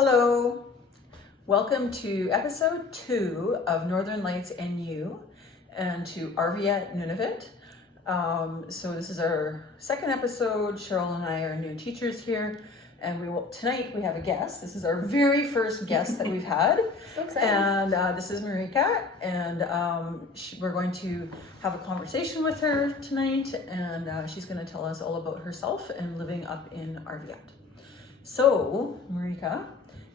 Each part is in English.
Hello, welcome to episode 2 of NorthernLightsNU and to Arviat, Nunavut. So this is our second episode. Cheryl and I are new teachers here, and tonight we have a guest. This is our very first guest that we've had. So exciting. And this is Marika, and we're going to have a conversation with her tonight, and she's going to tell us all about herself and living up in Arviat. So, Marika,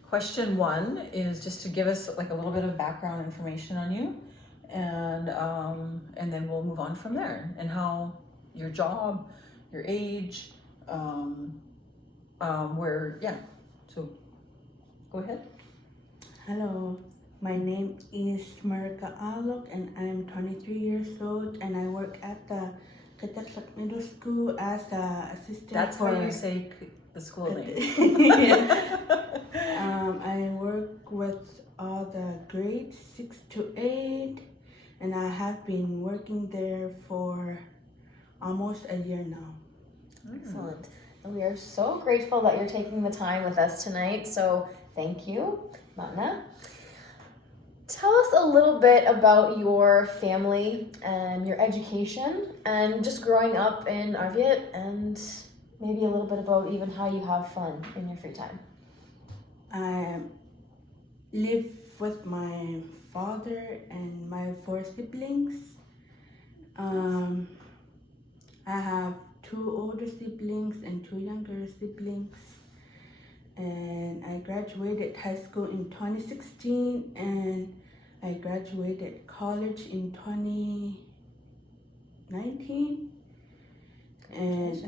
question 1 is just to give us like a little bit of background information on you, and then we'll move on from there, and how your job, your age, so go ahead. Hello, my name is Marika and I'm 23 years old, and I work at the Catholic Middle School as an assistant. That's how you say the school name. I work with all the grades 6 to 8, and I have been working there for almost a year now. Excellent. And we are so grateful that you're taking the time with us tonight. So thank you, Mana. Tell us a little bit about your family and your education and just growing up in Arviat, and maybe a little bit about even how you have fun in your free time. I live with my father and my 4 siblings. I have 2 older siblings and 2 younger siblings. And I graduated high school in 2016, and I graduated college in 2019. And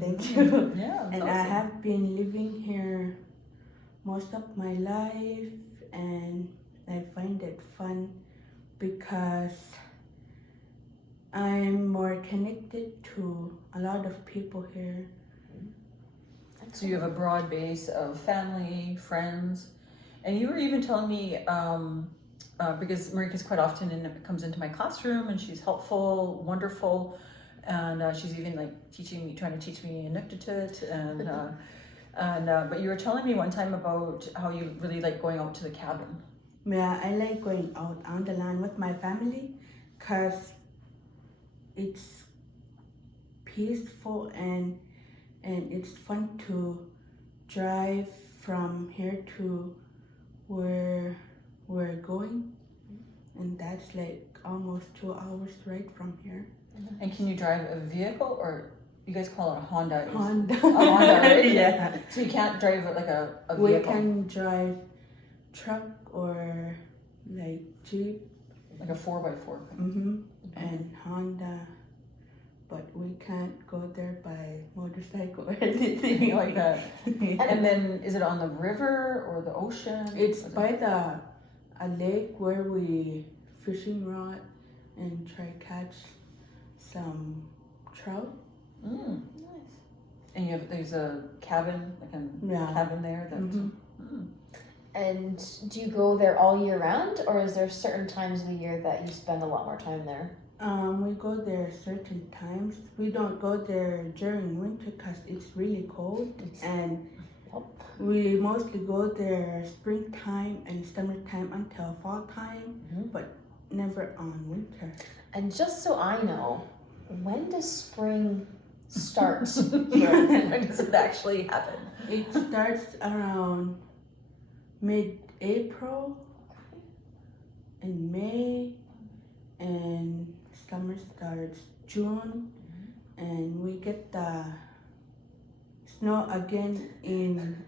thank you. Yeah, and awesome. I have been living here most of my life, and I find it fun because I'm more connected to a lot of people here. So you have a broad base of family, friends, and you were even telling me, because Marika's quite often comes into my classroom, and she's helpful, wonderful, and she's even like trying to teach me Inuktitut, and but you were telling me one time about how you really like going out to the cabin. Yeah, I like going out on the land with my family because it's peaceful and it's fun to drive from here to where we're going, and that's like almost 2 hours right from here. And can you drive a vehicle, or you guys call it a Honda? Honda. A Honda, right? Yeah. So you can't drive like a vehicle? We can drive truck or like Jeep. Like a 4x4. And Honda, but we can't go there by motorcycle or anything Like that. And then is it on the river or the ocean? It's by a lake where we fishing rod and try catch some trout. Mm. Nice. And there's a cabin, like a cabin there. And do you go there all year round, or is there certain times of the year that you spend a lot more time there? We go there certain times. We don't go there during winter because it's really cold, and we mostly go there springtime and summertime until fall time, but never on winter. And just so I know, when does spring start? When does it actually happen? It starts around mid-April in May, and summer starts June, and we get the snow again in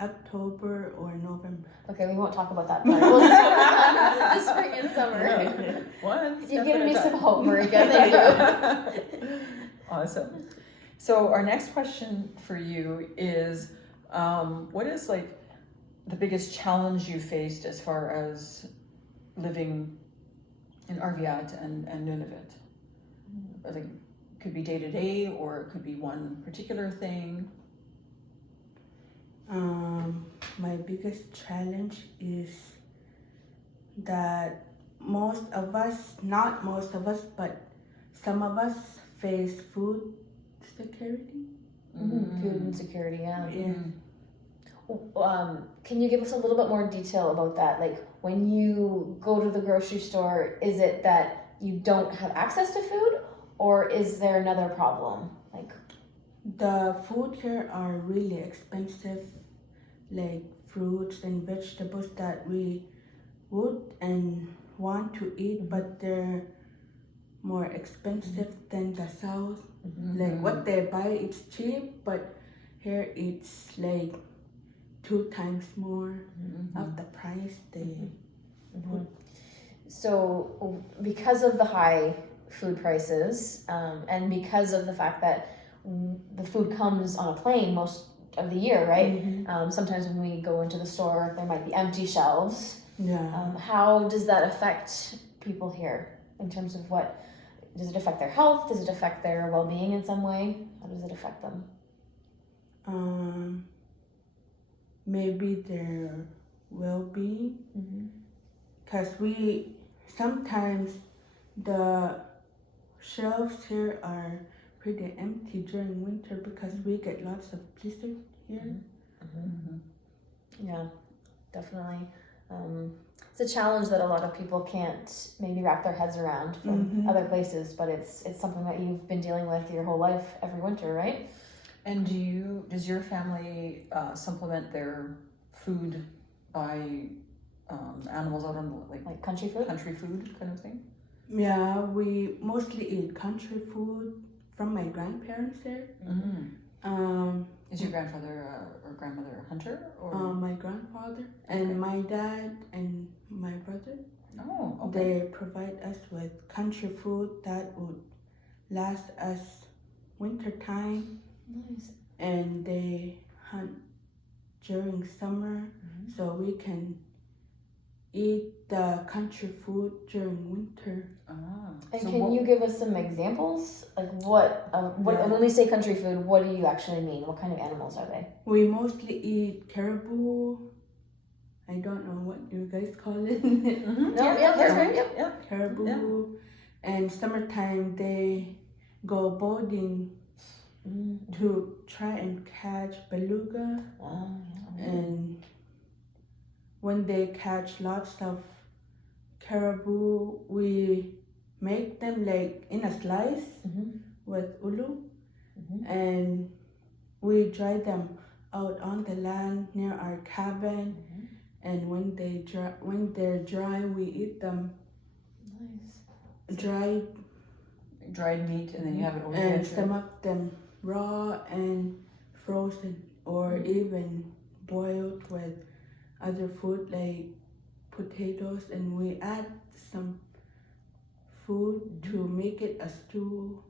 October or November. Okay, we won't talk about that part. We'll just focus on the spring and summer. You've given me some hope, Marika. Thank you. Awesome. So our next question for you is, what is like the biggest challenge you faced as far as living in Arviat and Nunavut? Like, it could be day to day, or it could be one particular thing. My biggest challenge is that not most of us, but some of us face food security. Food insecurity, yeah. Can you give us a little bit more detail about that? Like when you go to the grocery store, is it that you don't have access to food, or is there another problem? Like The food here are really expensive, like fruits and vegetables that we would and want to eat, but they're more expensive than the south. Like what they buy, it's cheap, but here it's like 2 times more of the price they put. So because of the high food prices, and because of the fact that the food comes on a plane most of the year, right? Sometimes when we go into the store, there might be empty shelves. Yeah. How does that affect people here in terms of what, does it affect their health? Does it affect their well-being in some way? How does it affect them? Maybe their well-being, because we sometimes the shelves here are pretty empty during winter because we get lots of blizzard here. Yeah, definitely. It's a challenge that a lot of people can't maybe wrap their heads around from other places, but it's something that you've been dealing with your whole life every winter, right? And does your family supplement their food by animals out on the, like country food? Country food kind of thing? Yeah, we mostly eat country food from my grandparents there. Is your grandfather or grandmother a hunter? Or My grandfather and my dad and my brother. Oh, okay. They provide us with country food that would last us winter time. Nice. And they hunt during summer, so we can eat the country food during winter. And so can you give us some examples? Like what when we say country food, what do you actually mean? What kind of animals are they? We mostly eat caribou. I don't know what you guys call it. Caribou. And summertime they go boating to try and catch beluga. And when they catch lots of caribou, we make them like in a slice with ulu, and we dry them out on the land near our cabin. And when they're dry, we eat them. Nice. Dried meat, and then you have it over and some of them raw and frozen, or even boiled with other food like potatoes, and we add some food to make it a stew.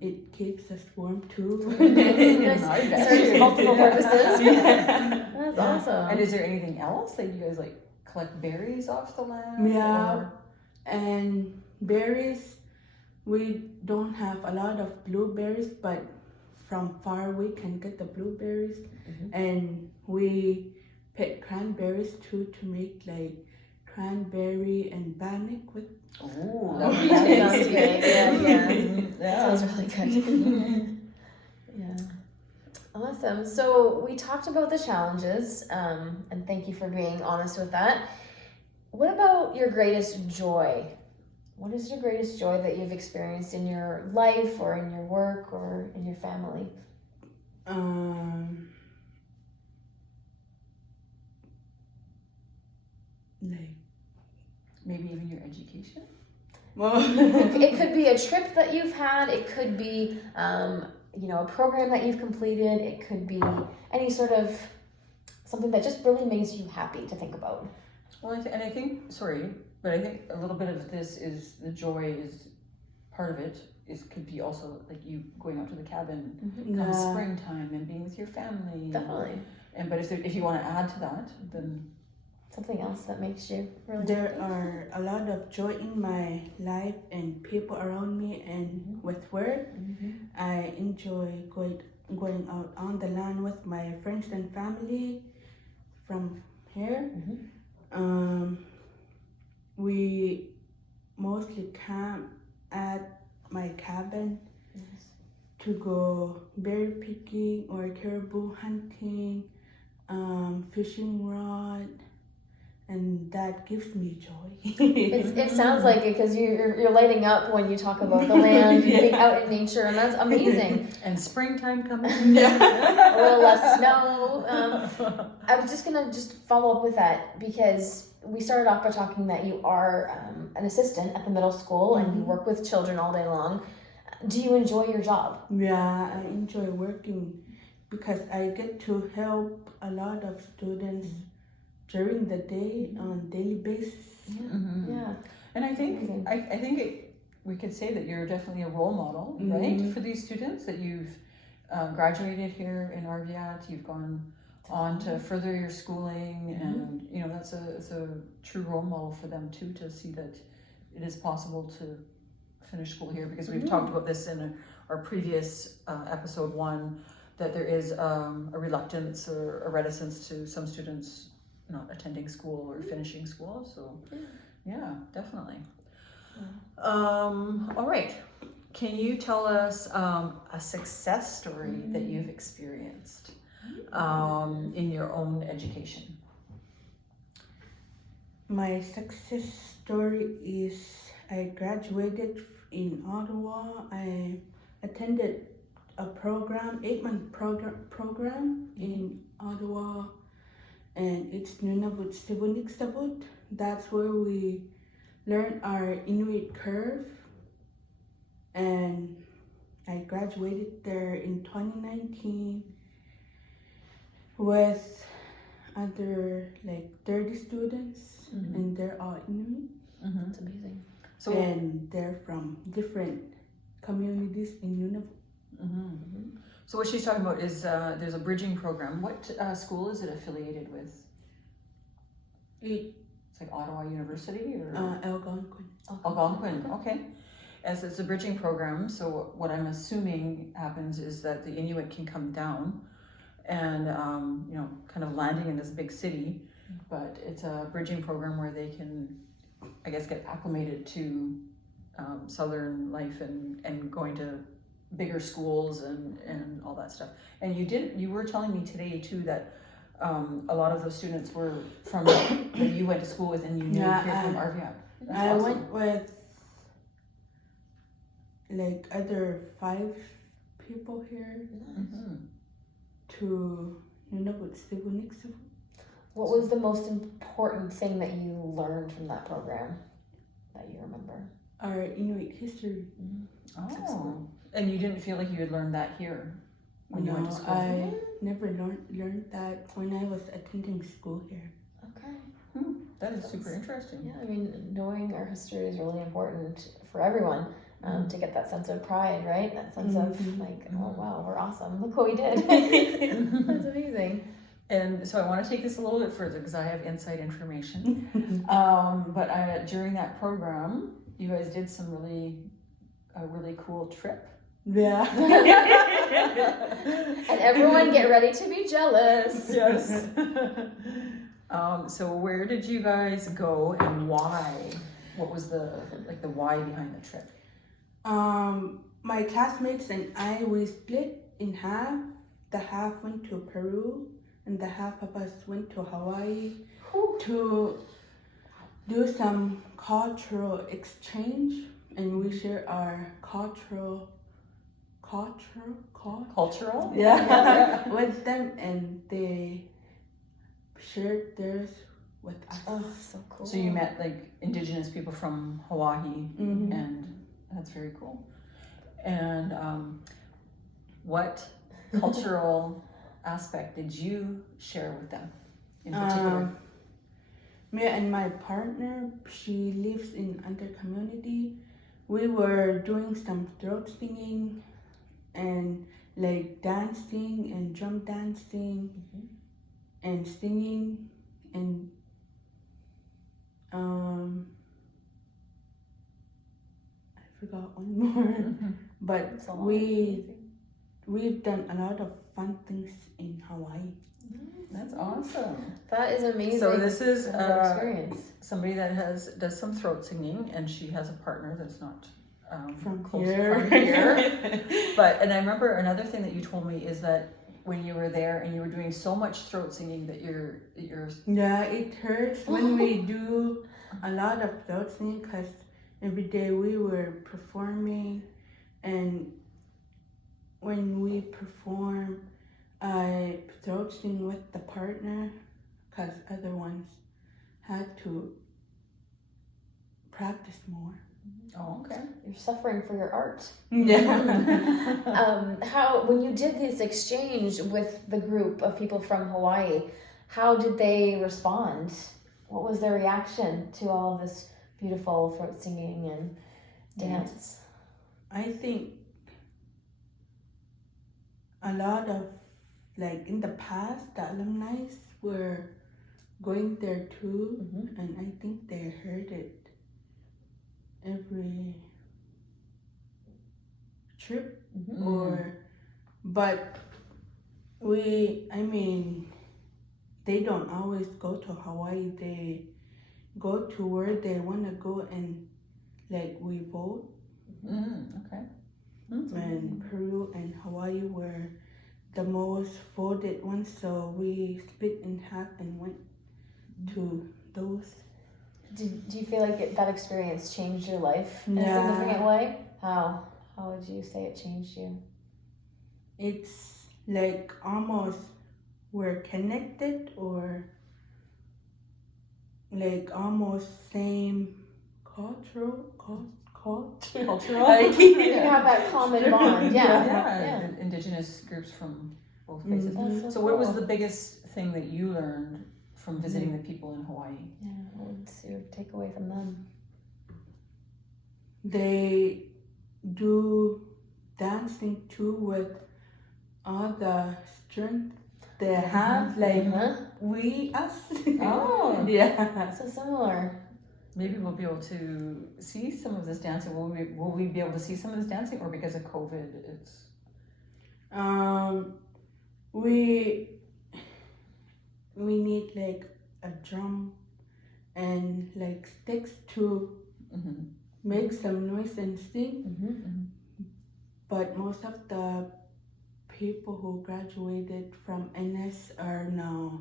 It keeps us warm too. Serves multiple purposes. That's awesome. And is there anything else that you guys like collect berries off the land? Yeah, and berries. We don't have a lot of blueberries, but from far we can get the blueberries, and we pick cranberries too to make like cranberry and bannock with. Oh, that sounds good. Yeah. Sounds really good. Yeah. Awesome. So we talked about the challenges, and thank you for being honest with that. What about your greatest joy? What is your greatest joy that you've experienced in your life or in your work or in your family? Like maybe even your education? It could be a trip that you've had. It could be, a program that you've completed. It could be any sort of something that just really makes you happy to think about. Well, I think a little bit of this is the joy is part of it. Could be also like you going out to the cabin come springtime and being with your family. Definitely. But if you want to add to that, then something else that makes you really there happy. are a lot of joy in my life and people around me, and with work. I enjoy going out on the land with my friends and family from here. We mostly camp at my cabin to go berry picking or caribou hunting fishing rod, and that gives me joy. It sounds like it because you're lighting up when you talk about the land, being out in nature, and that's amazing. And springtime coming. A little less snow. I was just gonna follow up with that because we started off by talking that you are an assistant at the middle school and you work with children all day long. Do you enjoy your job? Yeah, I enjoy working because I get to help a lot of students during the day on daily basis. Yeah. And I think we could say that you're definitely a role model, right, for these students, that you've graduated here in Arviat, you've gone on to further your schooling, and you know it's a true role model for them too, to see that it is possible to finish school here, because we've talked about this in our previous episode 1, that there is a reluctance or a reticence to some students not attending school or finishing school. So yeah, definitely. All right, can you tell us a success story that you've experienced in your own education? My success story is I graduated in Ottawa. I attended a program, 8-month program in Ottawa, and it's Nunavut Newbie. That's where we learned our Inuit curve, and I graduated there in 2019 with other like 30 students, and they're all Inuit. That's amazing. So, And they're from different communities in Nunavut. So what she's talking about is there's a bridging program. What school is it affiliated with? It's like Ottawa University or Algonquin. Algonquin. Okay. As it's a bridging program, so what I'm assuming happens is that the Inuit can come down and you know, kind of landing in this big city, but it's a bridging program where they can, I guess, get acclimated to southern life and going to bigger schools and all that stuff. And you were telling me today too that a lot of those students were from that you went to school with, and you knew here from Arviat. I went with like other 5 people here to Nunavut. What was the most important thing that you learned from that program that you remember? Our Inuit history. Oh, and you didn't feel like you had learned that here when you went to school? I never learned that when I was attending school here. Okay. That is super interesting. Yeah, I mean, knowing our history is really important for everyone, to get that sense of pride, right? That sense of like, oh wow, we're awesome. Look what we did. That's amazing. And so I want to take this a little bit further because I have inside information. But during that program, you guys did a really cool trip. Yeah. And everyone get ready to be jealous. Yes. So where did you guys go and why? What was the why behind the trip? My classmates and I, we split in half. The half went to Peru, and the half of us went to Hawaii to do some cultural exchange, and we share our cultural with them, and they shared theirs with us. Oh, so cool. So you met like indigenous people from Hawaii, and that's very cool. And what cultural aspect did you share with them in particular? Me and my partner, she lives in another community. We were doing some throat singing and like dancing and drum dancing and singing, and I forgot one more. But we've done a lot of fun things in Hawaii. That's awesome. That is amazing. So this is experience. Somebody that does some throat singing, and she has a partner that's not From close here. from here. And I remember another thing that you told me is that when you were there and you were doing so much throat singing that you're Yeah, it hurts when we do a lot of throat singing because every day we were performing, and when we perform, I throat sing with the partner because other ones had to practice more. Oh, okay. You're suffering for your art. Yeah. How, when you did this exchange with the group of people from Hawaii, how did they respond? What was their reaction to all of this beautiful throat singing and dance? I think a lot of, like in the past, the alumni were going there too, and I think they heard it every trip, but they don't always go to Hawaii. They go to where they want to go, and like we vote. Okay. And Peru and Hawaii were the most voted ones, so we split in half and went to those. Do you feel like that experience changed your life in a Yeah. significant way? How would you say it changed you? It's like almost we're connected, or like almost same cultural. You have that common bond, Yeah. Indigenous groups from both places. That's So cool. what was the biggest thing that you learned from visiting the people in Hawaii? Yeah, what would you take away from them? They do dancing too with all the strength they have, like us. Oh, Yeah. So similar. maybe we'll be able to see some of this dancing. Will we be able to see some of this dancing, or because of COVID, it's? We need like a drum and like sticks to make some noise and sing. But most of the people who graduated from NS are now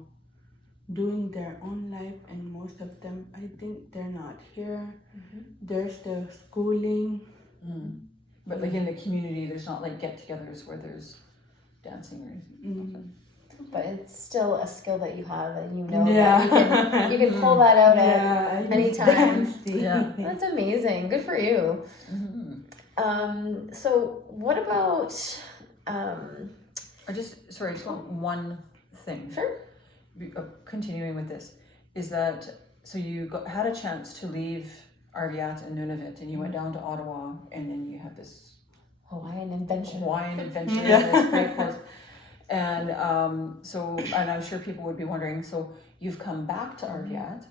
doing their own life, and most of them, I think they're not here. They're still schooling. But like in the community, there's not like get-togethers where there's dancing or anything. But it's still a skill that you have, and you know Yeah. that you can pull that out Yeah, at any time. Yeah. That's amazing. Good for you. So what about I just want one thing. Sure. Continuing with this, is that so you had a chance to leave Arviat and Nunavut, and you went down to Ottawa, and then you had this Hawaiian adventure? this great course. And and I'm sure people would be wondering, so you've come back to Arviat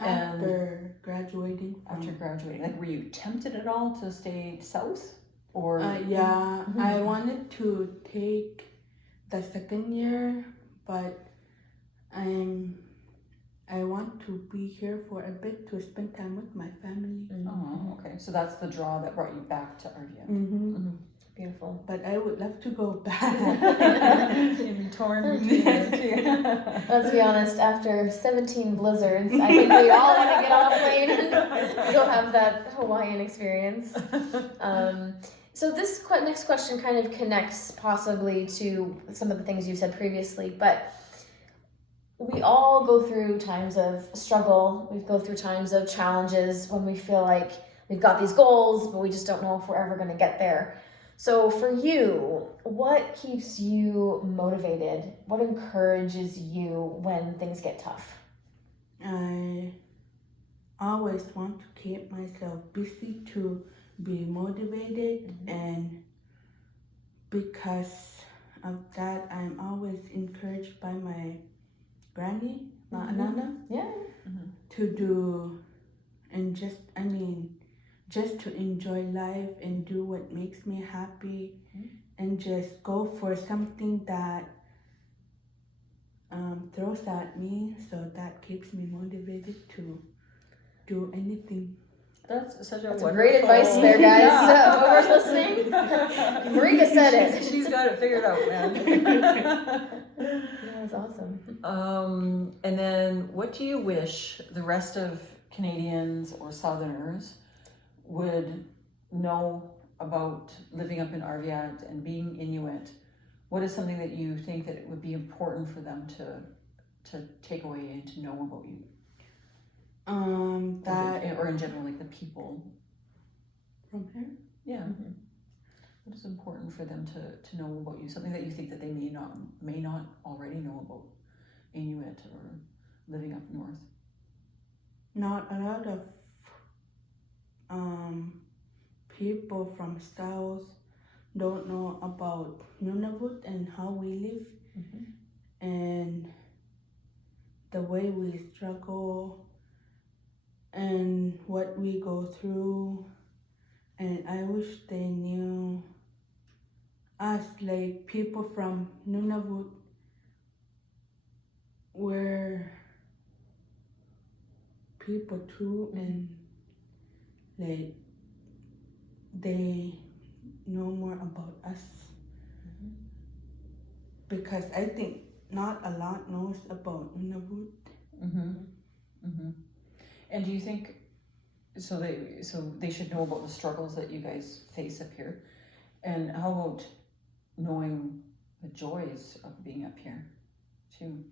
after graduating. after graduating. Like, were you tempted at all to stay south, or? Yeah, I wanted to take the second year, but I want to be here for a bit to spend time with my family. Oh, okay. So that's the draw that brought you back to Arviat. Beautiful. But I would love to go back. You'd be torn between those two. Let's be honest, after 17 blizzards, I think we all want to get on a plane and go have that Hawaiian experience. So this next question kind of connects possibly to some of the things you said previously, but we all go through times of struggle. We go through times of challenges when we feel like we've got these goals, but we just don't know if we're ever going to get there. So for you, what keeps you motivated? What encourages you when things get tough? I always want to keep myself busy to be motivated, and because of that, I'm always encouraged by my granny, Nana, to do and just to enjoy life and do what makes me happy, and just go for something that throws at me, so that keeps me motivated to do anything. That's such a That's wonderful... great advice there, guys. Yeah. Whoever's listening, Marika said it. She's got it figured out, man. That's awesome. And then what do you wish the rest of Canadians or Southerners would know about living up in Arviat and being Inuit? What is something that you think that it would be important for them to take away and to know about you? That Or in general, like the people. from here. Yeah. What is important for them to know about you? Something that you think that they may not already know about Inuit or living up north. Not a lot of people from south don't know about Nunavut and how we live and the way we struggle and what we go through. And I wish they knew us, like people from Nunavut, were people too, and like they know more about us. Because I think not a lot knows about Nunavut. And do you think so they should know about the struggles that you guys face up here? And how about knowing the joys of being up here too?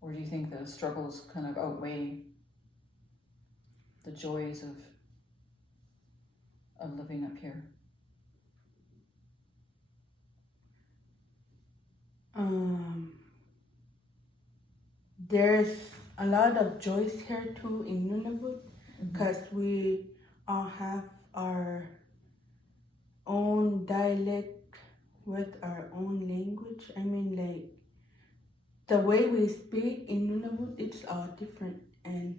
Or do you think the struggles kind of outweigh the joys of living up here? There's a lot of joys here too in Nunavut because we all have our own dialect with our own language. I mean, like the way we speak in Nunavut, it's all different and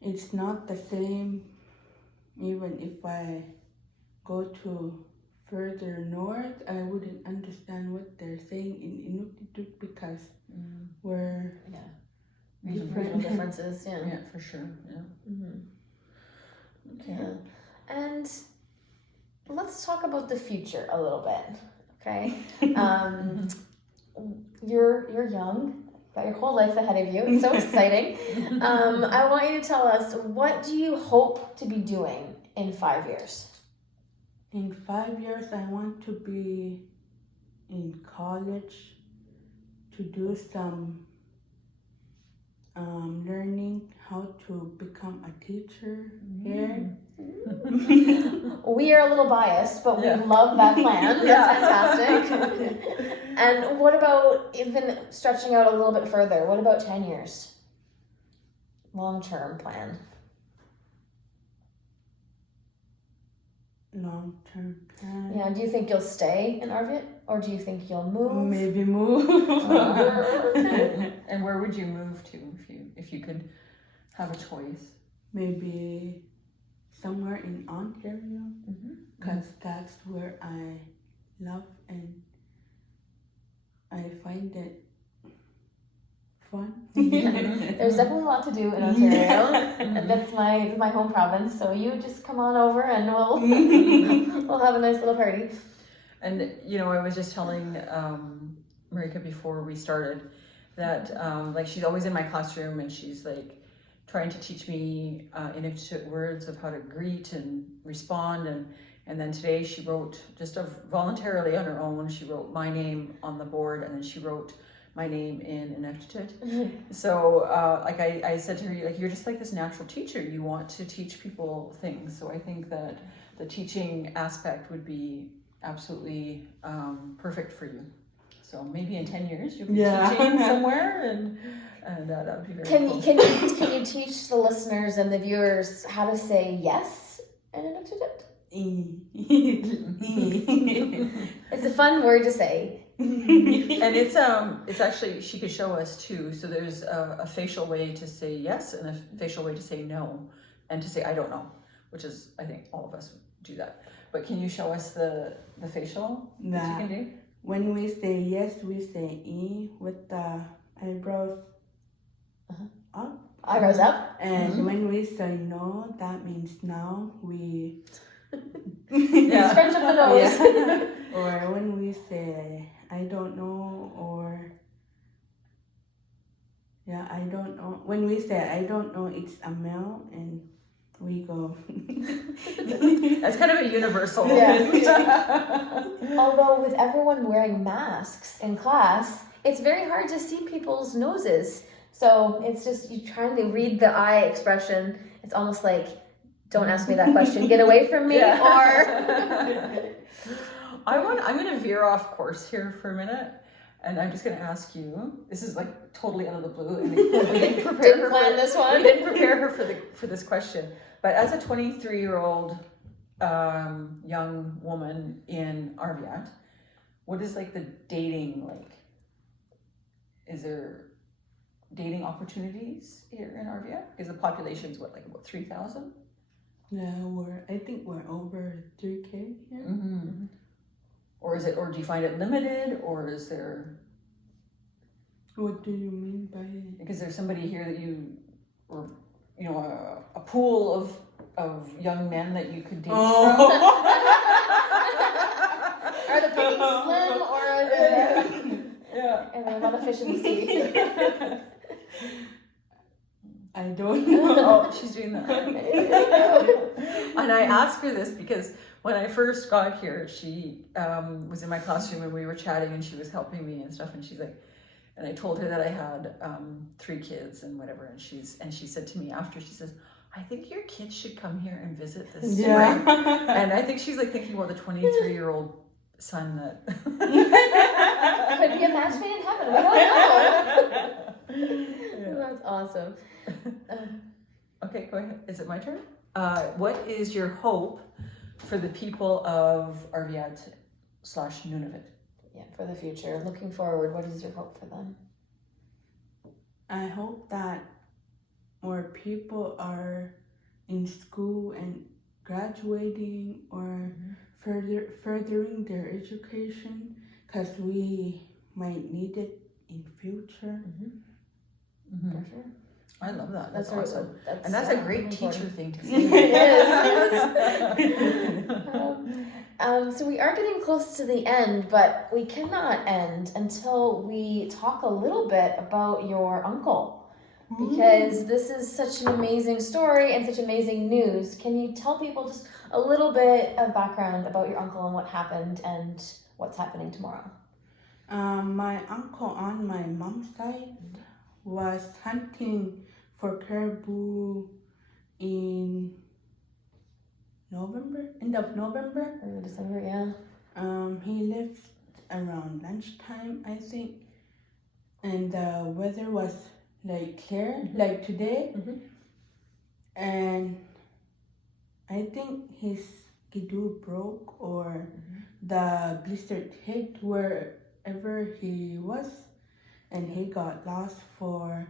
it's not the same. Even if I go to further north, I wouldn't understand what they're saying in Inuktitut because we're Regional differences, yeah. Yeah, for sure. Yeah. Okay. Yeah. And let's talk about the future a little bit, okay? You're young, got your whole life ahead of you. It's so exciting. I want you to tell us, what do you hope to be doing in 5 years? In 5 years, I want to be in college to do some learning how to become a teacher here. We are a little biased, but we love that plan. That's fantastic. And what about even stretching out a little bit further? What about 10 years? Long-term plan. Long-term plan. Yeah, do you think you'll stay in Arviat? Or do you think you'll move? Maybe move. And where would you move to if you could have a choice? Maybe somewhere in Ontario, because that's where I love and I find it fun. There's definitely a lot to do in Ontario. And that's my home province. So you just come on over and we'll have a nice little party. And I was just telling Marika before we started that like she's always in my classroom and she's like trying to teach me Inuktitut words of how to greet and respond, and then today she wrote just voluntarily on her own. She wrote my name on the board and then she wrote my name in Inuktitut. So like I said to her, like, you're just like this natural teacher. You want to teach people things. So I think that the teaching aspect would be absolutely perfect for you. So maybe in 10 years you'll be teaching somewhere, and that would be very cool. Can you teach the listeners and the viewers how to say yes in Inuktitut? It's a fun word to say. And it's actually, she could show us too. So there's a facial way to say yes and a facial way to say no, and to say I don't know, which is, I think all of us do that. But can you show us the facial that you can do? When we say yes, we say E with the eyebrows up. Eyebrows up. And when we say no, that means now we Yeah. Scrunch up the nose. Yeah. Or when we say I don't know, or I don't know. When we say I don't know, it's a male, and we go. That's kind of a universal. Yeah. Although with everyone wearing masks in class, it's very hard to see people's noses. So it's just you trying to read the eye expression. It's almost like, don't ask me that question. Get away from me. Yeah. Or I'm going to veer off course here for a minute, and I'm just going to ask you. This is like totally out of the blue, and we didn't prepare Didn't plan this one. We didn't prepare her for this question. But as a 23-year-old young woman in Arviat, what is like the dating like? Is there dating opportunities here in Arviat? Because the population's what, like about 3,000? Yeah, I think we're over 3K here. Mm-hmm. Or do you find it limited, or is there? What do you mean by it? Because there's somebody here that or a pool of young men that you could date from. are the pickings slim, or are they? Yeah. And there are a lot of fish in the sea. I don't know. Oh, she's doing that. And I asked her this because when I first got here, she was in my classroom and we were chatting and she was helping me and stuff. And she's like, and I told her that I had 3 kids and whatever. And she said to me after, she says, I think your kids should come here and visit this spring. And I think she's like thinking about the 23-year-old son that Could be a match made in heaven. We don't know. Yeah. That's awesome. Okay, go ahead. Is it my turn? What is your hope for the people of Arviat / Nunavut? Yeah, for the future. Looking forward, what is your hope for them? I hope that more people are in school and graduating or furthering their education, because we might need it in future. Mm-hmm. For sure. I love that. That's really- awesome. that's, And that's a yeah, great really teacher important. thing to say. It is. So we are getting close to the end, but we cannot end until we talk a little bit about your uncle, because this is such an amazing story and such amazing news. Can you tell people just a little bit of background about your uncle and what happened and what's happening tomorrow? My uncle on my mom's side was hunting for caribou in end of November. Early December, yeah. He left around lunchtime, I think, and the weather was like clear, like today, and I think his skidoo broke or the blistered hit wherever he was, and he got lost for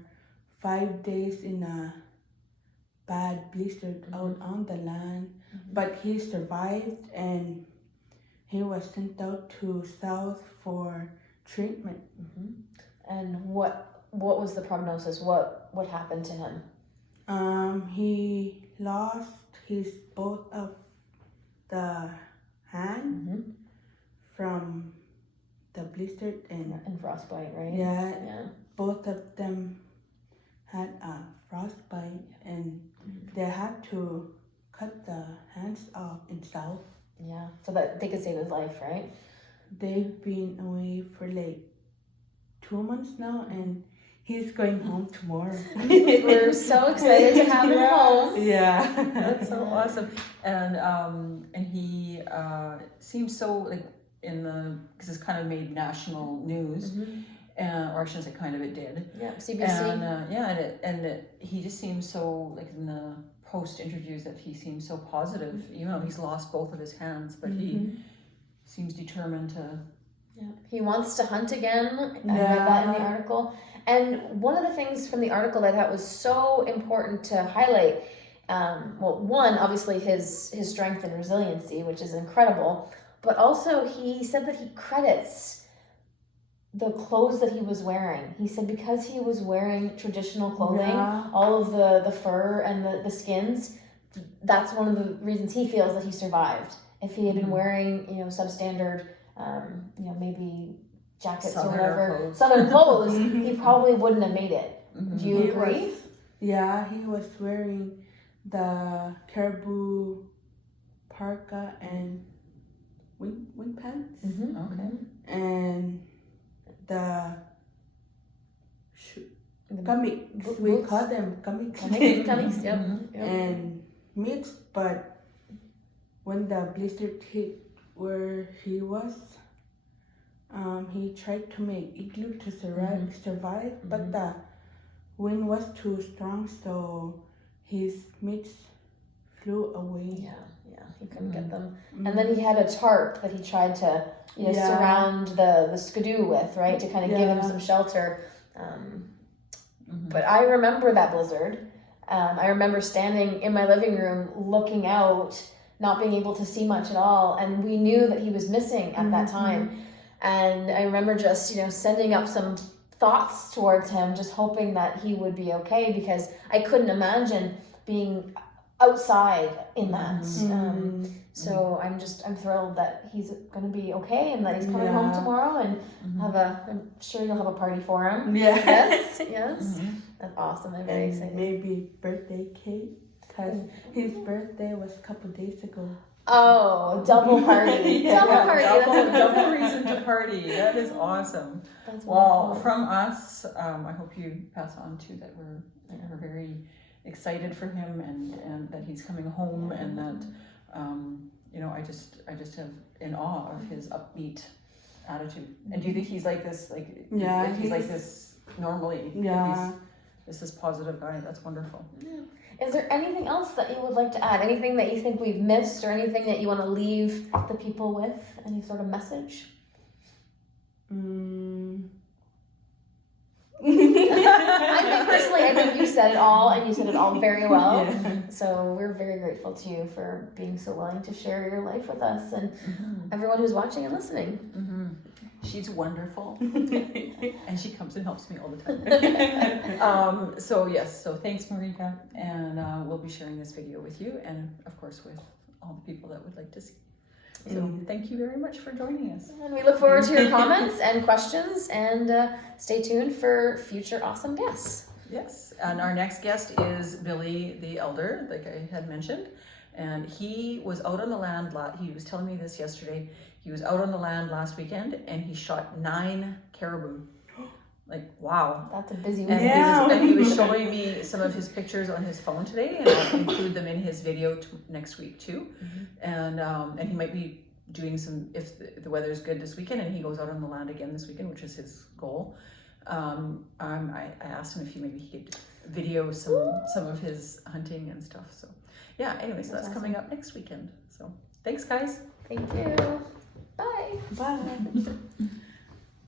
5 days in a bad blister out on the land, but he survived and he was sent out to South for treatment. And what was the prognosis? What happened to him? He lost both of the hand from the blister And frostbite, right? yeah, both of them had a frostbite and they had to cut the hands off in South. Yeah, so that they could save his life, right? They've been away for like 2 months now, and he's going home tomorrow. We're so excited to have him home. Yeah, That's so awesome. And he seems so like because it's kind of made national news, or I shouldn't say kind of, it did. Yeah, CBC. And he just seems so, like in the post interviews, that he seems so positive. You know, he's lost both of his hands, but he seems determined to. Yeah, he wants to hunt again. I read that in the article. And one of the things from the article that I thought was so important to highlight, one, obviously his strength and resiliency, which is incredible, but also he said that he credits the clothes that he was wearing. He said because he was wearing traditional clothing, Yeah. all of the fur and the skins, that's one of the reasons he feels that he survived. If he had been wearing, substandard, maybe jackets or whatever, southern clothes, he probably wouldn't have made it. Do you agree? He was wearing the caribou parka and wing pants. Okay. And the The comics, we boots. call them comics. Comics, yep. And mitts, but when the blizzard hit where he was, he tried to make igloo to survive, but the wind was too strong, so his mitts flew away. Yeah, he couldn't get them. And then he had a tarp that he tried to, surround the skidoo with, right, to kind of give him some shelter. But I remember that blizzard. I remember standing in my living room, looking out, not being able to see much at all, and we knew that he was missing at that time. And I remember just, sending up some thoughts towards him, just hoping that he would be okay, because I couldn't imagine being outside in that. So I'm thrilled that he's going to be okay and that he's coming home tomorrow, and I'm sure you'll have a party for him. Yes. That's awesome. I'm very excited. Maybe birthday cake, because his birthday was a couple days ago. Oh, double party. Double party. Double reason to party. That is awesome. That's Well, wonderful. from us, I hope you pass on too that we're very excited for him and that he's coming home, and that I just have in awe of his upbeat attitude. And do you think he's like this? He's like this normally. Yeah. This is positive guy. That's wonderful. Is there anything else that you would like to add? Anything that you think we've missed, or anything that you want to leave the people with? Any sort of message? I think you said it all, and you said it all very well. So we're very grateful to you for being so willing to share your life with us, and everyone who's watching and listening. She's wonderful, and she comes and helps me all the time. So thanks, Marika, and we'll be sharing this video with you, and of course with all the people that would like to see. So thank you very much for joining us. And we look forward to your comments and questions, and stay tuned for future awesome guests. Yes, and our next guest is Billy the Elder, like I had mentioned, and he was out on the land. He was telling me this yesterday. He was out on the land last weekend, and he shot 9 caribou. Like, wow. That's a busy week. And he was showing me some of his pictures on his phone today, and I'll include them in his video next week too. And he might be doing some, if the weather's good this weekend and he goes out on the land again this weekend, which is his goal. I asked him if he could video some of his hunting and stuff. So yeah, anyway, so that's awesome. Coming up next weekend. So thanks, guys. Thank you. Bye. Bye.